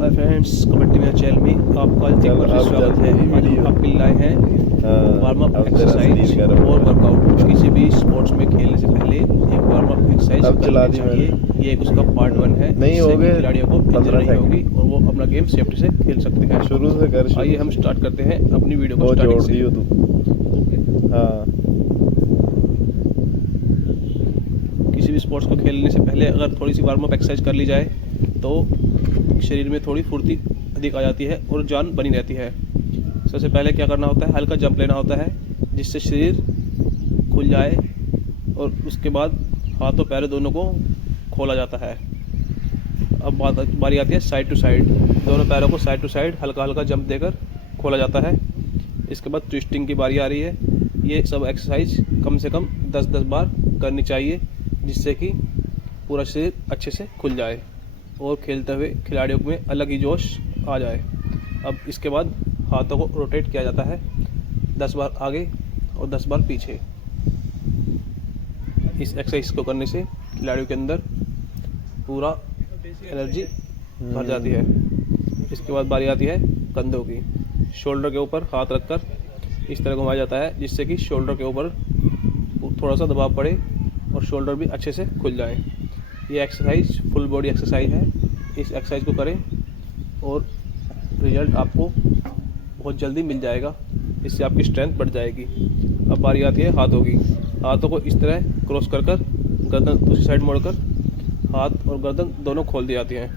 Hi friends, kabaddi में channel में आपका एक बार फिर स्वागत है। आज हम आपके लिए लाए हैं वार्म अप एक्सरसाइज और वर्कआउट। किसी भी स्पोर्ट्स में खेलने से पहले एक वार्म अप एक्सरसाइज करनी चाहिए। ये एक उसका पार्ट 1 है, जिससे कि खिलाड़ियों को इंजरी नहीं होगी और वो अपना गेम सेफ्टी से खेल सकते हैं। शुरू से कर। आइए हम स्टार्ट करते हैं अपनी वीडियो को स्टार्टिंग से। हाँ, किसी भी स्पोर्ट्स को खेलने से पहले अगर थोड़ी सी वार्म अप एक्सरसाइज कर ली जाए तो शरीर में थोड़ी फुर्ती अधिक आ जाती है और जान बनी रहती है। सबसे पहले क्या करना होता है, हल्का जंप लेना होता है जिससे शरीर खुल जाए और उसके बाद हाथों पैरों दोनों को खोला जाता है। अब बारी आती है साइड टू साइड। दोनों पैरों को साइड टू साइड हल्का हल्का जंप देकर खोला जाता है। इसके बाद ट्विस्टिंग की बारी आ रही है। ये सब एक्सरसाइज कम से कम 10-10 बार करनी चाहिए, जिससे कि पूरा शरीर अच्छे से खुल जाए और खेलते हुए खिलाड़ियों में अलग ही जोश आ जाए। अब इसके बाद हाथों को रोटेट किया जाता है 10 बार आगे और 10 बार पीछे। इस एक्सरसाइज को करने से खिलाड़ियों के अंदर पूरा एनर्जी भर जाती है। इसके बाद बारी आती है कंधों की। शोल्डर के ऊपर हाथ रखकर इस तरह घुमाया जाता है, जिससे कि शोल्डर के ऊपर थोड़ा सा दबाव पड़े और शोल्डर भी अच्छे से खुल जाए। ये एक्सरसाइज फुल बॉडी एक्सरसाइज है। इस एक्सरसाइज को करें और रिजल्ट आपको बहुत जल्दी मिल जाएगा। इससे आपकी स्ट्रेंथ बढ़ जाएगी। अब बारी आती है हाथों की। हाथों को इस तरह क्रॉस कर कर गर्दन दूसरी साइड मोड़कर हाथ और गर्दन दोनों खोल दी जाती हैं।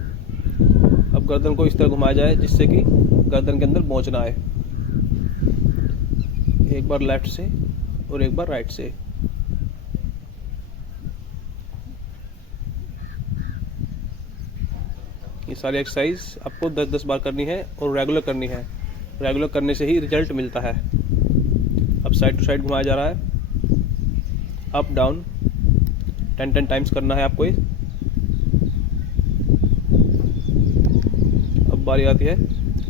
अब गर्दन को इस तरह घुमाया जाए जिससे कि गर्दन के अंदर मोच ना आए। एक बार लेफ्ट से और एक बार राइट से। ये सारी एक्सरसाइज आपको 10-10 बार करनी है और रेगुलर करनी है। रेगुलर करने से ही रिजल्ट मिलता है। अब साइड टू साइड घुमाया जा रहा है, अप डाउन 10-10 टाइम्स करना है आपको ये। अब बारी आती है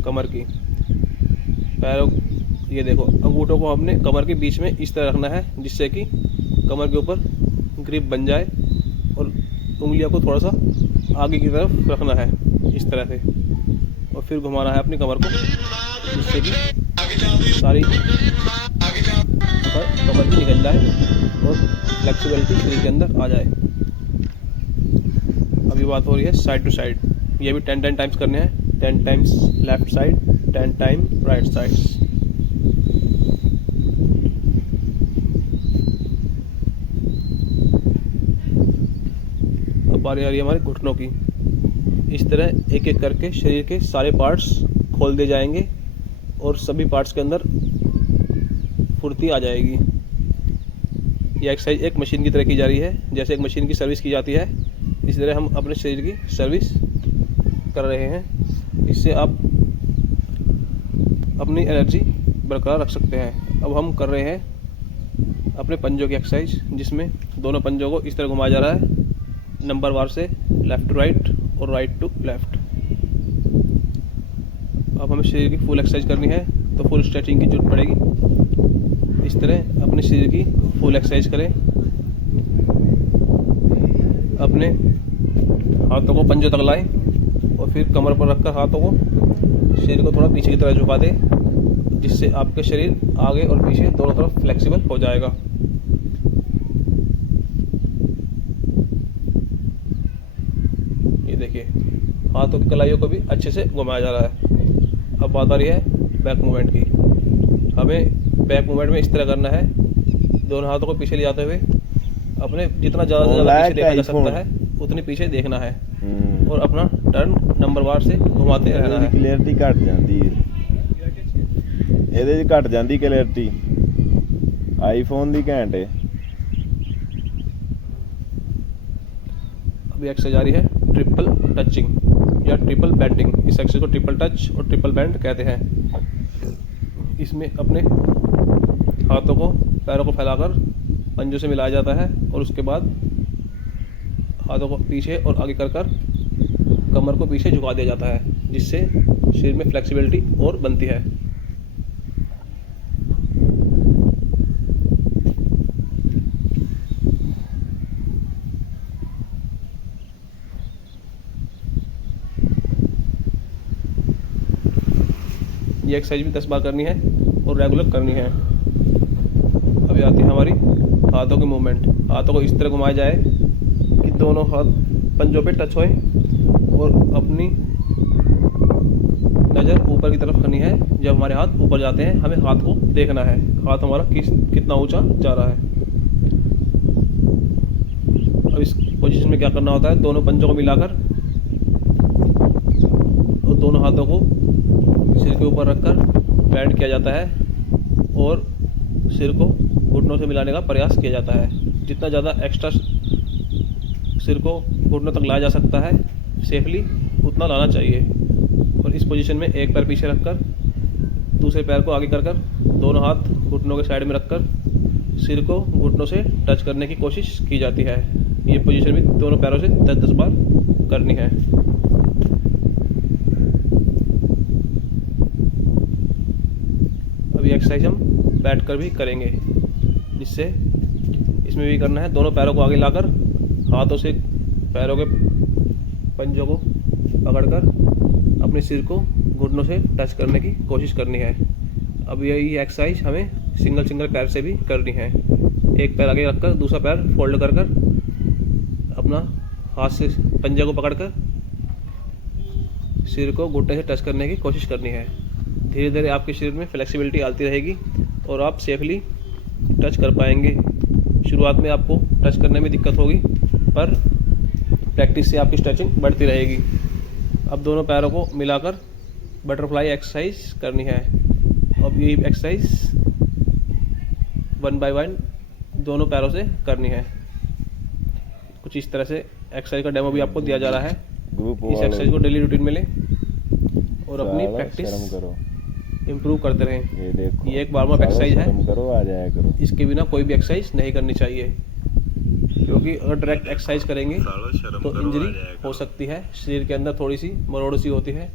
कमर की। पैरों, ये देखो, अंगूठों को हमने कमर के बीच में इस तरह रखना है जिससे कि कमर के ऊपर ग्रिप बन जाए और उंगलियों को थोड़ा सा आगे की तरफ रखना है इस तरह से, और फिर घुमाना है अपनी कमर को जिससे कि सारी कमर की निकल जाए और फ्लेक्सिबिलिटी शरीर के अंदर आ जाए। अभी बात हो रही है साइड टू साइड। ये भी 10-10 टाइम्स करने हैं। 10 times left side, 10 time right side. अब बारी आ रही है हमारे घुटनों की। इस तरह एक एक करके शरीर के सारे पार्ट्स खोल दिए जाएंगे और सभी पार्ट्स के अंदर फुर्ती आ जाएगी। यह एक्सरसाइज एक मशीन की तरह की जा रही है। जैसे एक मशीन की सर्विस की जाती है, इसी तरह हम अपने शरीर की सर्विस कर रहे हैं। इससे आप अपनी एनर्जी बरकरार रख सकते हैं। अब हम कर रहे हैं अपने पंजों की एक्सरसाइज, जिसमें दोनों पंजों को इस तरह घुमाया जा रहा है नंबर वार से, लेफ़्ट टू राइट और राइट टू लेफ़्ट। अब हमें शरीर की फुल एक्सरसाइज करनी है तो फुल स्ट्रेचिंग की जरूरत पड़ेगी। इस तरह अपने शरीर की फुल एक्सरसाइज करें। अपने हाथों को पंजों तक लाएं और फिर कमर पर रखकर हाथों को शरीर को थोड़ा पीछे की तरफ झुका दें, जिससे आपके शरीर आगे और पीछे दोनों तरफ फ्लेक्सिबल हो जाएगा। ये देखिए, हाथों की कलाइयों को भी अच्छे से घुमाया जा रहा है। अब बात आ रही है बैक मूवमेंट की। हमें बैक मूवमेंट में इस तरह करना है, दोनों हाथों को पीछे ले जाते हुए अपने जितना ज़्यादा से ज़्यादा पीछे देखा जा सकता है उतनी पीछे देखना है और अपना टर्न नंबर वार से घुमाते रहना है। क्लैरिटी घट जाती है, ਇਹਦੇ 'ਚ घट जाती क्लैरिटी। आईफोन दी घैंट है। अभी एक्सरसाइज आ रही है ट्रिपल टचिंग या ट्रिपल बैंडिंग। इस एक्सरसाइज को ट्रिपल टच और ट्रिपल बैंड कहते हैं। इसमें अपने हाथों को पैरों को फैलाकर पंजों से मिलाया जाता है और उसके बाद हाथों को पीछे और आगे कर कर कमर को पीछे झुका दिया जाता है, जिससे शरीर में फ्लेक्सिबिलिटी और बनती है। ये एक्सरसाइज भी 10 बार करनी है और रेगुलर करनी है। अभी आती है हमारी हाथों की मूवमेंट। हाथों को इस तरह घुमाया जाए कि दोनों हाथ पंजों पे टच होए और अपनी नज़र ऊपर की तरफ करनी है। जब हमारे हाथ ऊपर जाते हैं हमें हाथ को देखना है, हाथ हमारा कितना ऊंचा जा रहा है। अब इस पोजीशन में क्या करना होता है, दोनों पंजों को मिलाकर और दोनों हाथों को सिर के ऊपर रखकर बैंड किया जाता है और सिर को घुटनों से मिलाने का प्रयास किया जाता है। जितना ज़्यादा एक्स्ट्रा सिर को घुटनों तक लाया जा सकता है सेफली, उतना लाना चाहिए। और इस पोजीशन में एक पैर पीछे रखकर दूसरे पैर को आगे कर दोनों हाथ घुटनों के साइड में रखकर सिर को घुटनों से टच करने की कोशिश की जाती है। ये पोजीशन भी दोनों पैरों से 10-10 बार करनी है। अभी एक्सरसाइज हम बैठकर भी करेंगे, जिससे इसमें भी करना है दोनों पैरों को आगे लाकर हाथों से पैरों के पंजों को पकड़कर अपने सिर को घुटनों से टच करने की कोशिश करनी है। अब यही एक्सरसाइज हमें सिंगल पैर से भी करनी है। एक पैर आगे रखकर दूसरा पैर फोल्ड कर अपना हाथ से पंजे को पकड़कर सिर को घुटने से टच करने की कोशिश करनी है। धीरे धीरे आपके शरीर में फ्लेक्सिबिलिटी आती रहेगी और आप सेफली टच कर पाएंगे। शुरुआत में आपको टच करने में दिक्कत होगी, पर प्रैक्टिस से आपकी स्ट्रेचिंग बढ़ती रहेगी। अब दोनों पैरों को मिलाकर बटरफ्लाई एक्सरसाइज करनी है। अब ये एक्सरसाइज 1 बाय 1 दोनों पैरों से करनी है। कुछ इस तरह से एक्सरसाइज का डेमो भी आपको दिया जा रहा है। इस एक्सरसाइज को डेली रूटीन में लें और अपनी प्रैक्टिस इम्प्रूव करते रहें। ये एक वार्म अप एक्सरसाइज है, करो आ जाया करो। इसके बिना कोई भी एक्सरसाइज नहीं करनी चाहिए, क्योंकि अगर डायरेक्ट एक्सरसाइज करेंगे तो इंजरी हो सकती है। शरीर के अंदर थोड़ी सी मरोड़ सी होती है,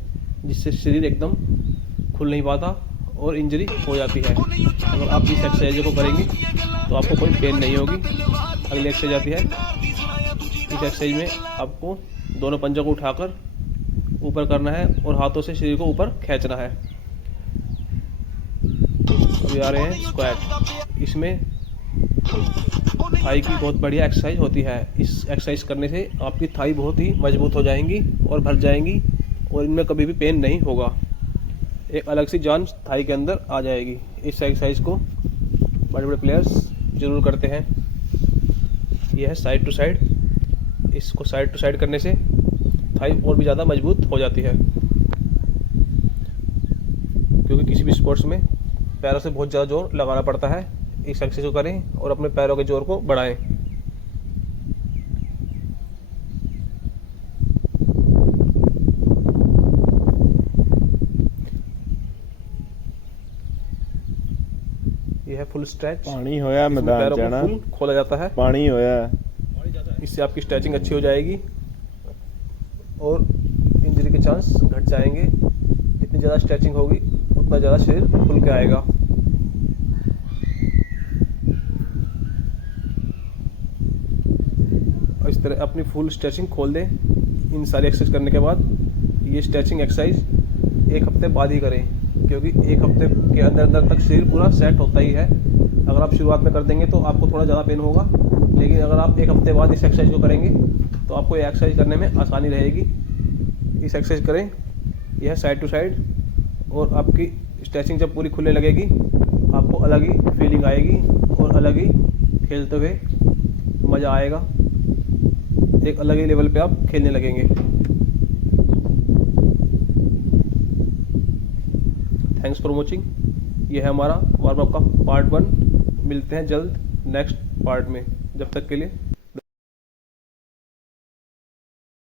जिससे शरीर एकदम खुल नहीं पाता और इंजरी हो जाती है। अगर आप इस एक्सरसाइज को करेंगे तो आपको कोई पेन नहीं होगी। अगली एक्सरसाइज आती है। इस एक्सरसाइज में आपको दोनों पंजों को उठाकर ऊपर करना है और हाथों से शरीर को ऊपर खींचना है। अभी आ रहे हैं स्क्वाट। इसमें थाई की बहुत बढ़िया एक्सरसाइज होती है। इस एक्सरसाइज करने से आपकी थाई बहुत ही मजबूत हो जाएंगी और भर जाएंगी और इनमें कभी भी पेन नहीं होगा। एक अलग सी जान थाई के अंदर आ जाएगी। इस एक्सरसाइज को बड़े बड़े प्लेयर्स जरूर करते हैं। यह है साइड टू साइड। इसको साइड टू साइड करने से थाई और भी ज़्यादा मजबूत हो जाती है, क्योंकि किसी भी स्पोर्ट्स में पैरों से बहुत ज़्यादा जोर लगाना पड़ता है। इस एक्सरसाइज को करें और अपने पैरों के जोर को बढ़ाएं। यह है फुल स्ट्रेच। पानी होया इसमें मैदान पैरों को जाना, फुल खोला जाता है। पानी होया। इससे आपकी स्ट्रेचिंग अच्छी हो जाएगी और इंजरी के चांस घट जाएंगे। जितनी ज़्यादा स्ट्रेचिंग होगी उतना ज़्यादा शरीर खुल के आएगा। और इस तरह अपनी फुल स्ट्रेचिंग खोल दें। इन सारी एक्सरसाइज करने के बाद ये स्ट्रेचिंग एक्सरसाइज 1 हफ्ते बाद ही करें, क्योंकि 1 हफ्ते के अंदर तक शरीर पूरा सेट होता ही है। अगर आप शुरुआत में कर देंगे तो आपको थोड़ा ज़्यादा पेन होगा, लेकिन अगर आप 1 हफ्ते बाद इस एक्सरसाइज को करेंगे तो आपको ये एक्सरसाइज करने में आसानी रहेगी। इस एक्सरसाइज करें, यह साइड टू साइड, और आपकी स्ट्रेचिंग जब पूरी खुलने लगेगी आपको अलग ही फीलिंग आएगी और अलग ही खेलते हुए मज़ा आएगा। एक अलग ही लेवल पे आप खेलने लगेंगे। Thanks for watching. यह है हमारा वार्म अप का पार्ट 1। मिलते हैं जल्द नेक्स्ट पार्ट में। जब तक के लिए